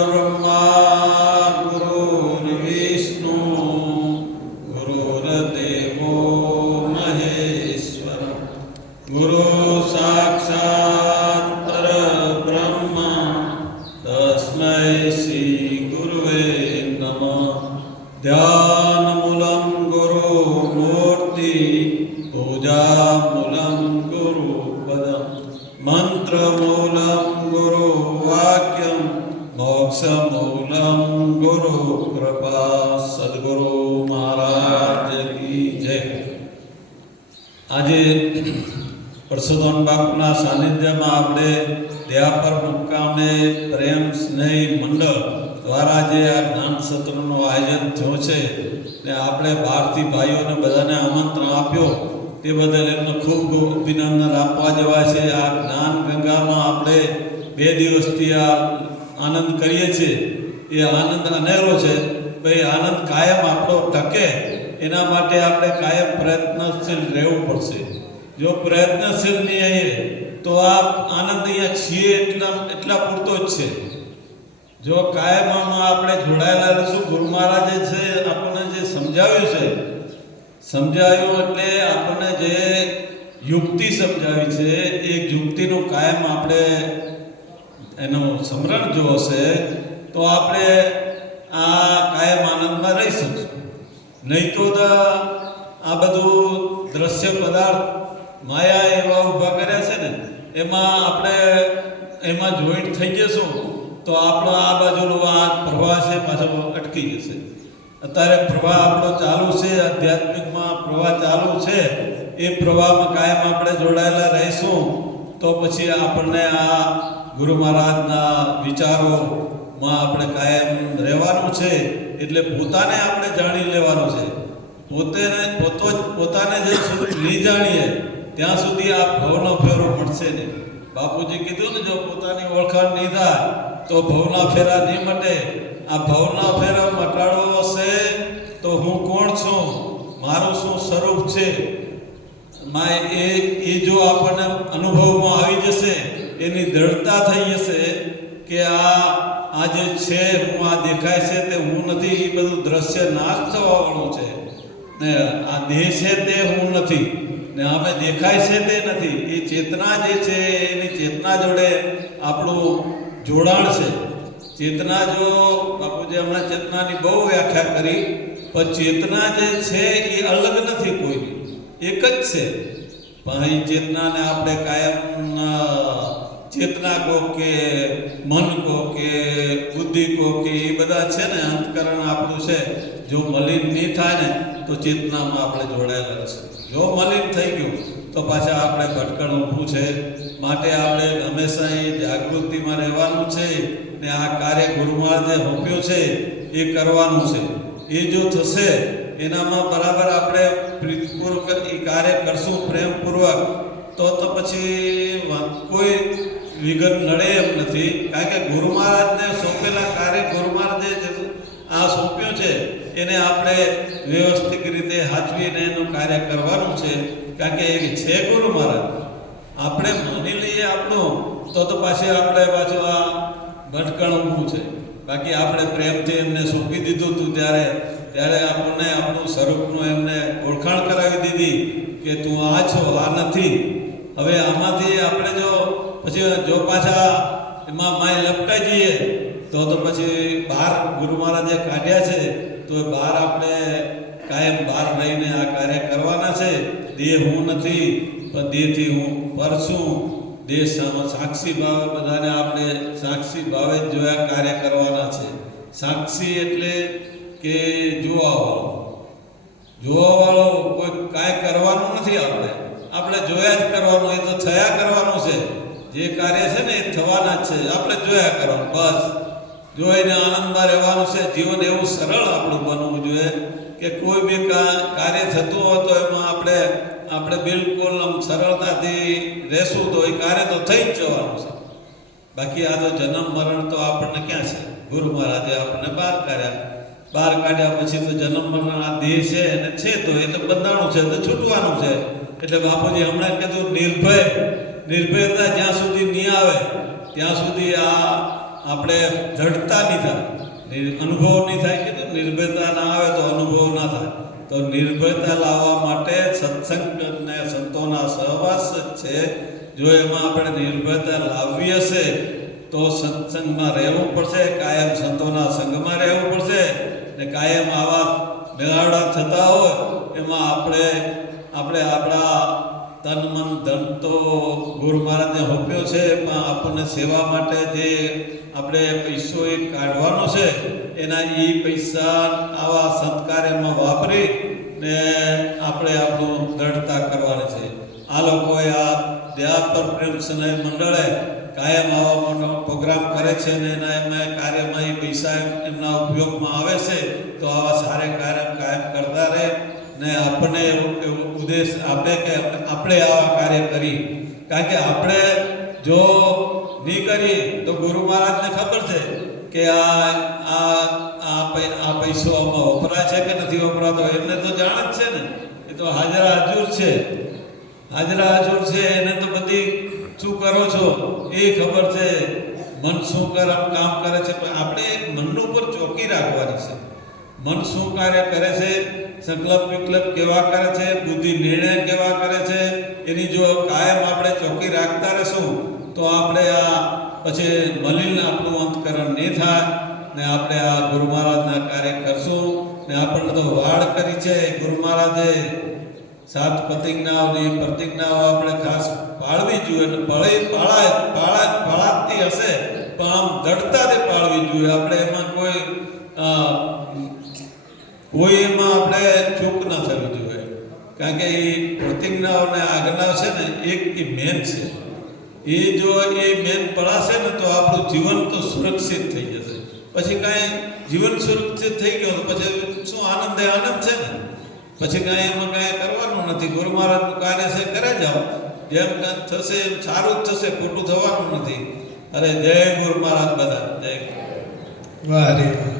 ગુરોર્બ્રહ્મા ગુરુર્વિષ્ણુ ગુરુર્દેવો મહેશ્વર ગુરુ સાક્ષાત પરબ્રહ્મ તસ્મૈ શ્રી ગુરવે નમ ધ્યાનમૂલમ ગુરુ મૂર્તિ પૂજામૂલમ ગુરુ પદમ મંત્રમૂ મોક્ષમૌલમ ગુરુ કૃપા સદગુરુ મહારાજ કી જય આજે પરસોત્તમ બાપુના સાનિધ્યમાં આપણે દયાપર મુક્કામે પ્રેમ સ્નેહ મંડળ દ્વારા જે આ જ્ઞાન સત્રનું આયોજન થયું છે ને આપણે ભારતી ભાઈઓને બધાને આમંત્રણ આપ્યો તે બદલ એમને ખૂબ ખૂબ અભિનંદન આપવા જેવા છે આ જ્ઞાન ગંગામાં આપણે બે દિવસથી આ આનંદ કરીએ છીએ. એ આનંદ અનેરો છે. ભાઈ આનંદ કાયમ આપણો ટકે. એના માટે આપણે કાયમ પ્રયત્નશીલ રહેવું પડશે. જો પ્રયત્નશીલ નહીં આવીએ, તો આ આનંદ અહીંયા છીએ એટલા એટલા પૂરતો જ છે. જો કાયમ આમાં આપણે જોડાયેલા રહીશું, ગુરુ મહારાજે છે આપણને જે સમજાવ્યું છે, સમજાવ્યું એટલે આપણને જે યુક્તિ સમજાવી છે, એ યુક્તિનું કાયમ આપણે એનું સમરણ જો હશે, તો આપણે આ કાયમ આનંદમાં રહી શકશું નહીં તો આ બધું દ્રશ્ય પદાર્થ માયા એવા ઊભા કર્યા છે ને, એમાં આપણે એમાં જોઈન્ટ થઈ જશું, તો આપણો આ બાજુનો આ પ્રવાહ છે પાછો અટકી જશે. અત્યારે પ્રવાહ આપણો ચાલુ છે, આધ્યાત્મિકમાં પ્રવાહ ચાલુ છે, એ પ્રવાહમાં કાયમ આપણે જોડાયેલા રહીશું, તો પછી આપણને આ ગુરુ મહારાજના વિચારોમાં આપણે કાયમ રહેવાનું છે, એટલે પોતાને આપણે જાણી લેવાનું છે. પોતે પોતો જ, પોતાને જે સુધી નહીં જાણીએ, ત્યાં સુધી આ ભવનો ફેરો મળશે નહીં. બાપુજી કીધું ને, જો પોતાની ઓળખાણ નહીં થાય, તો ભવના ફેરા નહીં મટે. આ ભવના ફેરા મટાડવો હશે, તો હું કોણ છું? મારું શું સ્વરૂપ છે? એ એ જો આપણને અનુભવમાં આવી જશે એની દ્રઢતા થઈ જશે કે આ આ જે છે, હું આ દેખાય છે તે હું નથી, એ બધું દ્રશ્ય નાશ થવાવાળું છે. ને આ દેહ છે તે હું નથી. ને આપણે દેખાય છે તે નથી. એ ચેતના જે છે, એની ચેતના જોડે આપણું જોડાણ છે. ચેતના જો બાપુજી હમણાં ચેતનાની બહુ વ્યાખ્યા કરી, પણ ચેતના જે છે એ અલગ નથી કોઈની એક જ છે. પણ અહીં ચેતનાને આપણે કાયમ ચેતના કહો કે, મન કહો કે, બુદ્ધિ કહો કે, એ બધા છે ને અંતકરણ આપણું છે. જો મલિન નહીં થાય ને, તો ચેતનામાં આપણે જોડાયેલા છે જો મલિન થઈ ગયું, તો પાછા આપણે ભટકણ ઊભું છે. માટે આપણે હંમેશા એ જાગૃતિમાં રહેવાનું છે ને આ કાર્ય ગુરુમાં જે સોંપ્યું છે, એ કરવાનું છે. એ જો થશે, એનામાં બરાબર આપણે પ્રીતપૂર્વક એ કાર્ય કરશું, પ્રેમપૂર્વક, તો તો પછી વિઘન નડે એમ નથી. કારણ કે ગુરુ મહારાજને સોંપેલા કાર્ય ગુરુ મહારાજે આ સોંપ્યું છે, એને આપણે વ્યવસ્થિત રીતે હાચવીને એનું કાર્ય કરવાનું છે. કારણ કે એ છે ગુરુ મહારાજ આપણે માની લઈએ આપણું, તો તો પાછી આપણે પાછું આ ભટકણ ઊભું છે. બાકી આપણે પ્રેમથી એમને સોંપી દીધું હતું ત્યારે ત્યારે આપણને આપણું સ્વરૂપનું એમને ઓળખાણ કરાવી દીધી કે તું આ છો, આ નથી. હવે આમાંથી આપણે જો પછી જો પાછા એમાં માય લપટાઈ જઈએ, તો તો પછી બહાર ગુરુ મહારાજે કાઢ્યા છે, તો એ બહાર આપણે કાયમ બહાર રહીને આ કાર્ય કરવાના છે. દેહ હું નથી, પણ દેહથી હું પર છું. દેહ સાક્ષી ભાવે, બધાને આપણે સાક્ષી ભાવે જ જોયા કાર્ય કરવાના છે. સાક્ષી એટલે કે જોવાવાળો જોવાવાળો કોઈ કાંઈ કરવાનું નથી આપણે. આપણે જોયા જ કરવાનું, એ તો થયા કરવાનું છે. જે કાર્ય છે ને એ થવાના છે. આપણે જોયા કરવાનું, બસ. જોઈને આનંદમાં રહેવાનું છે. જીવન એવું સરળ આપણું બનવું જોઈએ કે કોઈ બી કાર્ય થતું હોય તો એમાં આપણે આપણે બિલકુલ આમ સરળતાથી રહેશું તો એ કાર્ય તો થઈ જ જવાનું છે. બાકી આ તો જન્મ, મરણ તો આપણને ક્યાં છે? ગુરુ મહારાજે આપણને બહાર કાઢ્યા. બહાર કાઢ્યા પછી તો જન્મ, મરણ આ દેહ છે અને છે તો એ તો બંધાણું છે તો છૂટવાનું છે. એટલે બાપુજી હમણાં કીધું નિર્ભય નિર્ભયતા જ્યાં સુધી નહીં આવે, ત્યાં સુધી આ આપણે જડતા નહીં થાય. અનુભવ નહીં થાય કે નિર્ભયતા ના આવે તો અનુભવ ના થાય. તો નિર્ભયતા લાવવા માટે સત્સંગ અને સંતોના સહવાસ જ છે. જો એમાં આપણે નિર્ભયતા લાવવી હશે તો સત્સંગમાં રહેવું પડશે, કાયમ સંતોના સંઘમાં રહેવું પડશે. ને કાયમ આવા મેળાવડા થતા હોય, એમાં આપણે આપણે આપણા તન મન ધન તો ગુરુ મહારાજને હોપ્યો છે, પણ આપણને સેવા માટે જે આપણે પૈસો એ કાઢવાનો છે, એના એ પૈસા આવા સત્કાર્યમાં વાપરી ને આપણે આપણું દ્રઢતા કરવાની છે. આ લોકોએ આ દયા પર પ્રેમ સનય મંડળે કાયમ આવા મોટો પ્રોગ્રામ કરે છે ને એના એમાં કાર્યમાં એ પૈસા એમના ઉપયોગમાં આવે છે, તો આવા સારા કાર્ય કાયમ કરતા રહે. ને આપણને ઉદ્દેશ આપે કે આપણે આવા કાર્ય કરી. કારણ કે આપણે જો નહીં કરીએ તો ગુરુ મહારાજને ખબર છે કે આ આ આ આ પૈસો આમાં વપરાય છે કે નથી વપરાતો? એમને તો જાણ જ છે ને. એ તો હાજરા હજુર છે. હાજરા હજુર છે, એને તો બધી શું કરો છો? એ ખબર છે. મન શું કરે, કામ કરે છે? પણ આપણે મનનું પર ચોકી રાખવાની છે. મન શું કાર્ય કરે છે, સંકલ્પ વિકલ્પ કેવા કરે છે, બુદ્ધિ નિર્ણય કેવા કરે છે, એની જો કાયમ આપણે ચોકી રાખતા રહેશું, તો આપણે આ પછી મલિન આપણું અંતકરણ નહીં થાય, ને આપણે આ ગુરુ મહારાજના કાર્ય કરશું, ને આપણને તો વાડ કરી છે ગુરુ મહારાજે સાત પ્રતિજ્ઞાઓની પ્રતિજ્ઞાઓ આપણે ખાસ પાળવી જોઈએ અને પળી પાળાય પાળા, પાળાતી હશે, પણ આમ દળતાથી પાળવી જોઈએ. આપણે એમાં કોઈ કોઈ એમાં આપણે ચૂક ના થવી જોઈએ. કારણ કે એ પ્રતિજ્ઞાઓ અને આજ્ઞાઓ છે ને, એક એ મેન છે. એ જો એ મેન પડાશે ને, તો આપણું જીવન તો સુરક્ષિત થઈ જશે. પછી કાંઈ જીવન સુરક્ષિત થઈ ગયું તો પછી શું આનંદ એ આનંદ છે ને? પછી કાંઈ એમાં કાંઈ કરવાનું નથી. ગુરુ મહારાજનું કાર્ય છે, કરે જાઓ. જેમ કંઈ થશે એમ સારું જ થશે, ખોટું થવાનું નથી. અરે જય ગુરુ મહારાજ બધા જય વાહ.